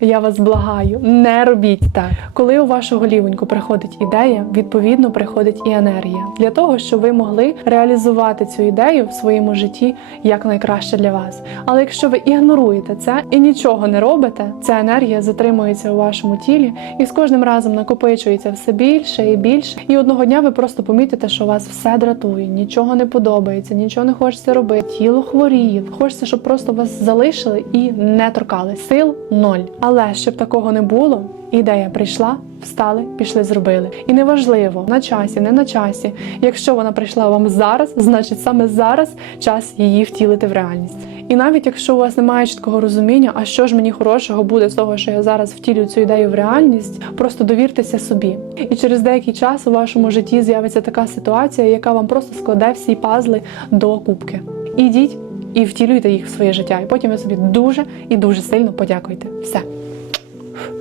Я вас благаю, не робіть так. Коли у вашу голівоньку приходить ідея, відповідно приходить і енергія для того, щоб ви могли реалізувати цю ідею в своєму житті як найкраще для вас. Але якщо ви ігноруєте це і нічого не робите, ця енергія затримується у вашому тілі і з кожним разом накопичується все більше і більше. І одного дня ви просто помітите, що вас все дратує, нічого не подобається, нічого не хочеться робити. Тіло хворіє. Хочеться, щоб просто вас залишили і не торкали. Сил ноль. Але щоб такого не було, ідея прийшла, встали, пішли, зробили. І неважливо на часі, не на часі. Якщо вона прийшла вам зараз, значить саме зараз час її втілити в реальність. І навіть якщо у вас немає чіткого розуміння, а що ж мені хорошого буде з того, що я зараз втілюю цю ідею в реальність, просто довіртеся собі. І через деякий час у вашому житті з'явиться така ситуація, яка вам просто складе всі пазли до кубки. Ідіть і втілюйте їх в своє життя. І потім ви собі дуже і дуже сильно подякуйте. Все.